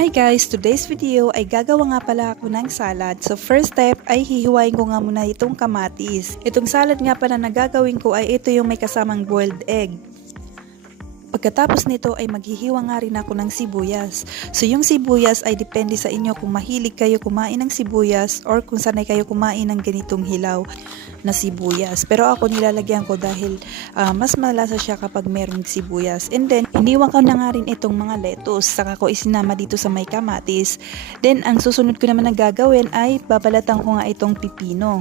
Hi guys! Today's video ay gagawa nga pala ako ng salad. So first step ay hihiwain ko nga muna itong kamatis. Itong salad nga pala na gagawin ko ay ito yung may kasamang boiled egg. Pagkatapos nito ay maghihiwa nga rin ako ng sibuyas. So yung sibuyas ay depende sa inyo kung mahilig kayo kumain ng sibuyas or kung sanay kayo kumain ng ganitong hilaw na sibuyas. Pero ako nilalagyan ko dahil mas malasa siya kapag merong sibuyas. And then, iniwan ko na nga rin itong mga lettuce. Saka ko isinama dito sa may kamatis. Then, ang susunod ko naman na gagawin ay babalatan ko nga itong pipino.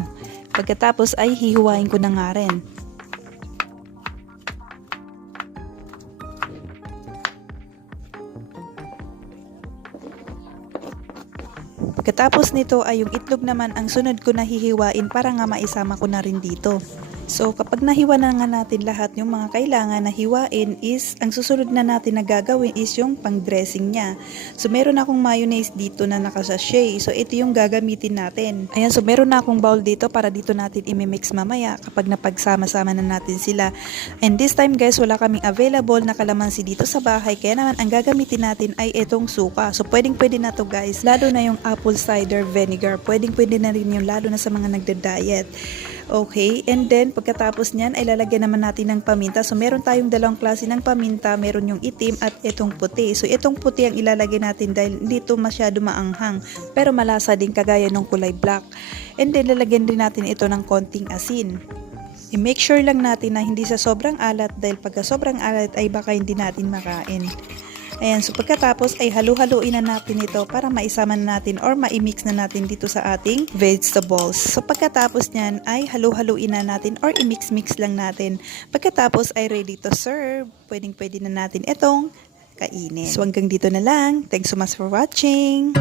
Pagkatapos ay hihiwain ko na nga rin. Pagkatapos nito ay yung itlog naman ang sunod ko na hihiwain para nga maisama ko na rin dito. So kapag nahiwa na nga natin lahat yung mga kailangan na hiwain is, ang susunod na natin na gagawin is yung pang-dressing niya. So meron akong mayonnaise dito na nakasachet. So ito yung gagamitin natin. Ayan, so meron na akong bowl dito para dito natin imimix mamaya kapag napagsama-sama na natin sila. And this time guys, wala kaming available na kalamansi dito sa bahay. Kaya naman ang gagamitin natin ay itong suka. So pwedeng-pwede na to guys. Lalo na yung apple cider vinegar. Pwedeng-pwede na rin yung lalo na sa mga nagda-diet. Okay, and then pagkatapos niyan ay lalagyan naman natin ng paminta. So meron tayong dalawang klase ng paminta, meron yung itim at itong puti. So itong puti ang ilalagay natin dahil hindi ito masyado maanghang, pero malasa din kagaya ng kulay black. And then lalagyan din natin ito ng konting asin. I-make sure lang natin na hindi sa sobrang alat dahil pagka sobrang alat ay baka hindi natin makain. Ayan, so pagkatapos ay halu-haluin na natin ito para maisama na natin or ma-mix na natin dito sa ating vegetables. So pagkatapos niyan ay halu-haluin na natin or i-mix-mix lang natin. Pagkatapos ay ready to serve. Pwedeng-pwede na natin itong kainin. So hanggang dito na lang. Thanks so much for watching!